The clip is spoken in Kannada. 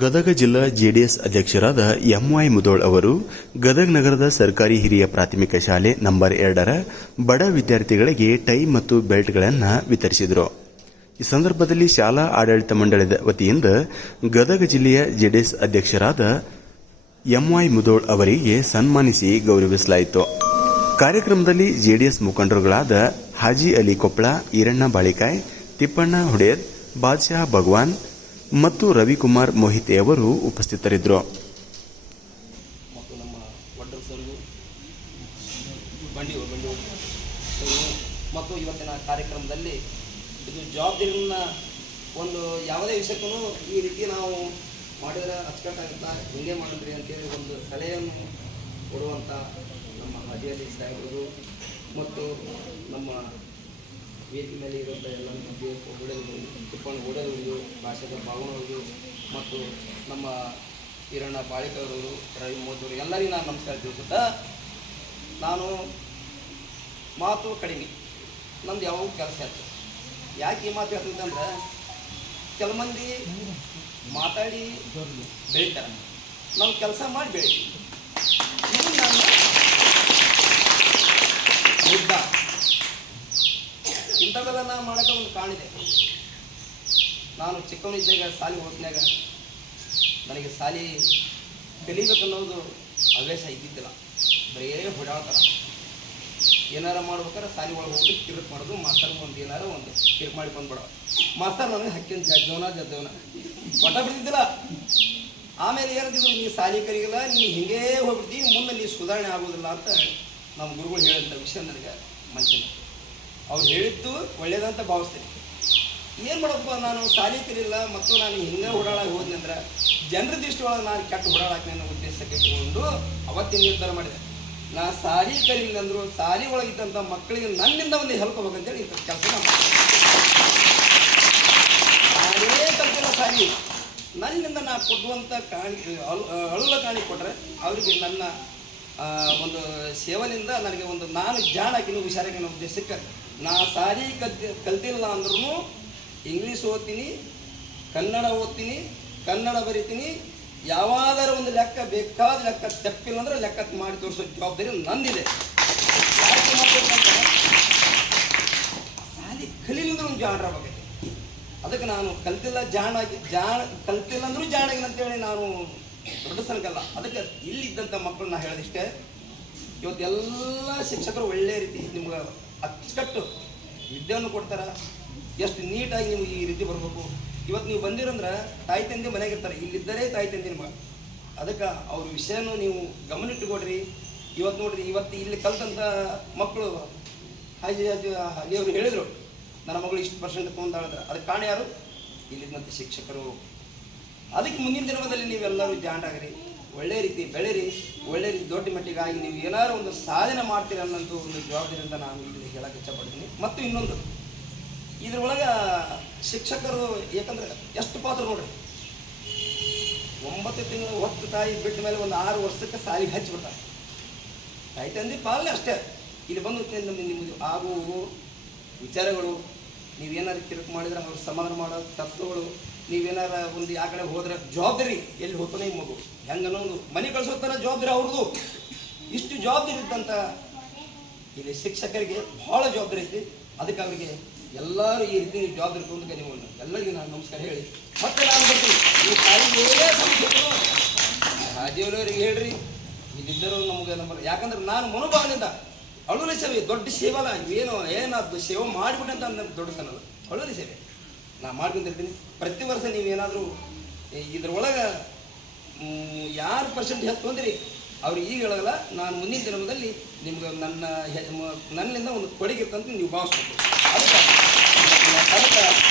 ಗದಗ ಜಿಲ್ಲಾ ಜೆಡಿಎಸ್ ಅಧ್ಯಕ್ಷರಾದ ಎಂವೈ ಮುದೋಳ್ ಅವರು ಗದಗ ನಗರದ ಸರ್ಕಾರಿ ಹಿರಿಯ ಪ್ರಾಥಮಿಕ ಶಾಲೆ ನಂಬರ್ ಎರಡರ ಬಡ ವಿದ್ಯಾರ್ಥಿಗಳಿಗೆ ಟೈ ಮತ್ತು ಬೆಲ್ಟ್ಗಳನ್ನು ವಿತರಿಸಿದರು. ಈ ಸಂದರ್ಭದಲ್ಲಿ ಶಾಲಾ ಆಡಳಿತ ಮಂಡಳಿಯ ವತಿಯಿಂದ ಗದಗ ಜಿಲ್ಲೆಯ ಜೆಡಿಎಸ್ ಅಧ್ಯಕ್ಷರಾದ ಎಂವೈ ಮುದೋಳ್ ಅವರಿಗೆ ಸನ್ಮಾನಿಸಿ ಗೌರವಿಸಲಾಯಿತು. ಕಾರ್ಯಕ್ರಮದಲ್ಲಿ ಜೆಡಿಎಸ್ ಮುಖಂಡರುಗಳಾದ ಹಾಜಿ ಅಲಿ ಕೊಪ್ಪಳ ಈರಣ್ಣ ಬಾಳಿಕಾಯ್, ತಿಪ್ಪಣ್ಣ ಹುಡೇರ್ ಬಾದ್ಶಾ ಭಗವಾನ್ ಮತ್ತು ರವಿಕುಮಾರ್ ಮೋಹಿತೆ ಅವರು ಉಪಸ್ಥಿತರಿದ್ದರು. ಮತ್ತು ಇವತ್ತಿನ ಕಾರ್ಯಕ್ರಮದಲ್ಲಿ ಇದು ಜವಾಬ್ದಾರಿನ ಒಂದು ಯಾವುದೇ ವಿಷಯಕ್ಕೂ ಈ ರೀತಿ ನಾವು ಮಾಡಿದ್ರೆ ಅಚ್ಚುಕಟ್ಟಾಗುತ್ತಾ ಹಿಂಗೆ ಮಾಡಿದ್ರಿ ಅಂತೇಳಿ ಒಂದು ಸಲಹೆಯನ್ನು ಕೊಡುವಂಥ ನಮ್ಮ ಹಾಜಿಯಲ್ಲಿ ಸಾಹೇಬರು ಮತ್ತು ನಮ್ಮ ವೇದಿಕೆ ಮೇಲೆ ಇರುವಂಥ ಎಲ್ಲ ನಮಗೆ ಓಡೋದು ಭಾಷೆದ ಭಾವನವರು ಮತ್ತು ನಮ್ಮ ಹಿರಣ್ಣ ಬಾಳಿಕವರು ರವಿ ಮೋದಿಯವರು ಎಲ್ಲರಿಗೂ ನಾನು ನಮಸ್ಕಾರ ತಿಳಿಸುತ್ತಾ, ನಾನು ಮಾತು ಕಡಿಮೆ. ನಂದು ಯಾವ ಕೆಲಸ ಆಯ್ತು ಯಾಕೆ ಈ ಮಾತು ಹೇಳ್ತಂದ್ರೆ ಕೆಲವು ಮಂದಿ ಮಾತಾಡಿ ಬೆಳಿತಾರೆ. ನಾವು ಕೆಲಸ ಮಾಡಿ ಬೆಳಿತೀವಿ. ಇಂಥವೆಲ್ಲ ನಾ ಮಾಡೋಕೆ ಒಂದು ಕಾಣಿದೆ ನಾನು ಚಿಕ್ಕವನಿದ್ದಾಗ ಸಾಲಿ ಹೋದ್ನಾಗ ನನಗೆ ಸಾಲಿ ಕಲಿಬೇಕನ್ನೋದು ಹವ್ಯಾಸ ಇದ್ದಿದ್ದಿಲ್ಲ. ಬರೇ ಹೊಡಾಡ್ತಾರ ಏನಾರ ಮಾಡ್ಬೇಕಾದ್ರೆ ಸಾಲಿ ಒಳಗೆ ಹೋಗಿ ಕಿರುಕ್ ಮಾಡೋದು, ಮಾಸ್ತರ್ ಒಂದು ಏನಾರ ಒಂದು ಕಿರುಕ್ ಮಾಡಿ ಬಂದ್ಬಿಡ. ಮಾಸ್ತರ್ ನನಗೆ ಹಕ್ಕಿನ ಜಜ್ಜವನ ಜಜ್ಜವನ ಒಟ್ಟ ಬಿಡ್ತಿದ್ದಿಲ್ಲ. ಆಮೇಲೆ ಏನಂತಿದ್ರು, ನೀ ಸಾಲಿ ಕರಿಗಿಲ್ಲ ನೀ ಹಿಂಗೇ ಹೋಗ್ಬಿಡ್ತಿ, ಮುಂದೆ ನೀ ಸುಧಾರಣೆ ಆಗೋದಿಲ್ಲ ಅಂತ ನಮ್ಮ ಗುರುಗಳು ಹೇಳಿದಂಥ ವಿಷಯ ನನಗೆ ಮನಸ್ಸಿನ ಅವ್ರು ಹೇಳಿದ್ದು ಒಳ್ಳೇದಂತ ಭಾವಿಸ್ತೀನಿ. ಏನು ಮಾಡಪ್ಪ, ನಾನು ಸಾಲಿ ಕಲಿಲ್ಲ ಮತ್ತು ನಾನು ಹಿಂಗೆ ಹೋದ್ನಿ ಅಂದ್ರೆ ಜನರ ದೃಷ್ಟಿ ಒಳಗೆ ನಾನು ಕೆಟ್ಟ ಓಡಾಡಕ್ಕೆ ನನ್ನ ಉದ್ದೇಶಕ್ಕೆ ಇಟ್ಕೊಂಡು ಅವತ್ತಿನ ನಿರ್ಧಾರ ಮಾಡಿದೆ. ನಾ ಸಾರಿ ಕಲಿಲ್ಲ ಅಂದ್ರು ಸಾಲಿ ಒಳಗಿದ್ದಂಥ ಮಕ್ಕಳಿಗೆ ನನ್ನಿಂದ ಒಂದು ಹೆಲ್ಪ್ ಹೋಗಂತೇಳಿ ಇಂಥ ಕೆಲಸ ನಾನೇ ಕಲ್ತಿಲ್ಲ ಸಾಲಿ ನನ್ನಿಂದ ನಾ ಕೊಡುವಂಥ ಕಾಣಿ, ಅಳು ಅಳುಲ ಕಾಣಿ ಕೊಟ್ಟರೆ ಅವರಿಗೆ ನನ್ನ ಒಂದು ಸೇವನಿಂದ ನನಗೆ ಒಂದು ನಾನು ಜಾಣಕಿನ ಹುಷಾರಾಗಿನ ಉದ್ದೇಶಕ್ಕೆ ನಾ ಸಾರಿ ಕಲ್ತಿ, ಕಲ್ತಿಲ್ಲ ಅಂದ್ರೂ ಇಂಗ್ಲೀಷ್ ಓದ್ತೀನಿ, ಕನ್ನಡ ಓದ್ತೀನಿ, ಕನ್ನಡ ಬರಿತೀನಿ. ಯಾವಾದರೂ ಒಂದು ಲೆಕ್ಕ ಬೇಕಾದ ಲೆಕ್ಕ ತಪ್ಪಿಲ್ಲ ಅಂದ್ರೆ ಲೆಕ್ಕ ಮಾಡಿ ತೋರಿಸೋ ಜವಾಬ್ದಾರಿ ನಂದಿದೆ. ಸಾಲಿ ಕಲೀಲಿಂದ್ರೆ ಒಂದು ಜಾಣರ ಬಗ್ಗೆ. ಅದಕ್ಕೆ ನಾನು ಕಲ್ತಿಲ್ಲ ಜಾಣಾಗಿ ಜಾಣ, ಕಲ್ತಿಲ್ಲ ಅಂದ್ರೂ ಜಾಣಾಗಿನ ಅಂತೇಳಿ ನಾನು ದೊಡ್ಡ ಸನಕಲ್ಲ ಅದಕ್ಕೆ ಇಲ್ಲಿದ್ದಂಥ ಮಕ್ಕಳು ನಾ ಹೇಳೋದಿಷ್ಟೇ ಇವತ್ತು ಎಲ್ಲ ಶಿಕ್ಷಕರು ಒಳ್ಳೆಯ ರೀತಿ ನಿಮ್ಗೆ ಅಚ್ಚುಕಟ್ಟು ವಿದ್ಯೆಯನ್ನು ಕೊಡ್ತಾರ. ಎಷ್ಟು ನೀಟಾಗಿ ನೀವು ಈ ರೀತಿ ಬರಬೇಕು. ಇವತ್ತು ನೀವು ಬಂದಿರಂದ್ರೆ ತಾಯಿ ತಂದೆ ಮನೆಗೆ ಇರ್ತಾರೆ ಇಲ್ಲಿದ್ದರೆ ತಾಯಿ ತಂದೆ ನಿಮ್ಮ. ಅದಕ್ಕೆ ಅವ್ರ ವಿಷಯನೂ ನೀವು ಗಮನಿಟ್ಟುಕೊಡ್ರಿ. ಇವತ್ತು ನೋಡ್ರಿ, ಇವತ್ತು ಇಲ್ಲಿ ಕಲ್ತಂಥ ಮಕ್ಕಳು ಹಾಗೆ ಅವರು ಹೇಳಿದರು. ನನ್ನ ಮಗಳು ಇಷ್ಟು ಪರ್ಸೆಂಟ್ ತೊಗೊಂಡಾಳಿದ್ರೆ ಅದಕ್ಕೆ ಕಾರಣ ಯಾರು? ಇಲ್ಲಿದ್ದಂಥ ಶಿಕ್ಷಕರು. ಅದಕ್ಕೆ ಮುಂದಿನ ದಿನದಲ್ಲಿ ನೀವೆಲ್ಲರೂ ಜಾಂಡಾಗ್ರಿ ಒಳ್ಳೆ ರೀತಿ ಬೆಳೀರಿ. ಒಳ್ಳೆ ರೀತಿ ದೊಡ್ಡ ಮಟ್ಟಿಗಾಗಿ ನೀವು ಏನಾದರೂ ಒಂದು ಸಾಧನೆ ಮಾಡ್ತೀರಿ ಅನ್ನೋಂಥ ಒಂದು ಜವಾಬ್ದಾರಿಯಿಂದ ನಾನು ಇಲ್ಲಿ ಹೇಳಕ್ಕೆ ಇಷ್ಟಪಡ್ತೀನಿ. ಮತ್ತು ಇನ್ನೊಂದು. ಇದ್ರೊಳಗೆ ಶಿಕ್ಷಕರು ಯಾಕಂದ್ರೆ ಎಷ್ಟು ಪಾತ್ರ ನೋಡ್ರಿ? ಒಂಬತ್ತು ತಿಂಗಳು ಹೊತ್ತು ತಾಯಿ ಬಿಟ್ಟ ಮೇಲೆ ಒಂದು ಆರು ವರ್ಷಕ್ಕೆ ಸಾಲಿಗೆ ಹಚ್ಚಿಬಿಡ್ತಾರೆ ತಾಯಿ ತಂದೆ ಪಾಲನೆ ಅಷ್ಟೇ. ಇಲ್ಲಿ ಬಂದು ನಿಮ್ಮ ನಿಮ್ಮದು ಆಗು ಹೋಗು ವಿಚಾರಗಳು ನೀವೇನಾರು ಕಿರುಕು ಮಾಡಿದ್ರೆ ಅವ್ರು ಸಮಾಧಾನ ಮಾಡೋ ತತ್ವಗಳು, ನೀವೇನಾರ ಒಂದು ಯಾವ ಕಡೆ ಹೋದ್ರೆ ಜವಾಬ್ದಾರಿ ಎಲ್ಲಿ ಹೋಗ್ತಾನೆ ಈ ಮಗು? ಅನ್ನೊಂದು? ಮನೆ ಕಳಿಸೋತಾರ ಜವಾಬ್ದಾರಿ ಅವ್ರದ್ದು ಇಷ್ಟು ಜವಾಬ್ದಾರಿ ಇತ್ತಂತ ಇಲ್ಲಿ ಶಿಕ್ಷಕರಿಗೆ ಬಹಳ ಜವಾಬ್ದಾರಿ ಐತಿ. ಅದಕ್ಕೆ ಅವರಿಗೆ ಎಲ್ಲರೂ ಈ ರೀತಿ ಜವಾಬ್ದಾರಿ ತಗೊಂಡು ನೀವು ಎಲ್ಲರಿಗೂ ನಾನು ನಮಸ್ಕಾರ ಹೇಳಿ. ಮತ್ತೆ ನಾನು ಬರ್ತೀನಿ. ಈ ತಾಯಿಗೆ ಹಾಜಿಯವರವ್ರಿಗೆ ಹೇಳ್ರಿ. ಇಲ್ಲಿದ್ದರು ನಮಗೆ ನಮ್ಮ ಯಾಕಂದ್ರೆ ನಾನು ಮನೋಭಾವದಿಂದ ಅಳುಲಿ ಸೇವೆ, ದೊಡ್ಡ ಸೇವೆ ಅಲ್ಲ ಏನು, ಏನಾದ್ರು ಸೇವೆ ಮಾಡಿಬಿಟ್ಟೆ ಅಂತ ನನ್ನ ದೊಡ್ಡತನಲ್ಲ ಅಳುಲಿ ಸೇವೆ. ನಾನು ಮಾಡ್ಕೊಂತಿರ್ತೀನಿ ಪ್ರತಿ ವರ್ಷ ನೀವೇನಾದರೂ ಇದ್ರೊಳಗೆ ಯಾರು ಪರ್ಸೆಂಟ್ ಹೆಚ್ಚು ಅಂದ್ರಿ ಅವ್ರಿಗೆ ಈಗ ಹೇಳಲ್ಲ, ನಾನು ಮುಂದಿನ ದಿನದಲ್ಲಿ ನಿಮ್ಗೆ ನನ್ನ ನನ್ನಿಂದ ಒಂದು ಕೊಡುಗೆ ಇರ್ತಂತ ನೀವು ಭಾವಿಸ್ಬೇಕು. ಅದಕ್ಕೆ ಅದಕ್ಕೆ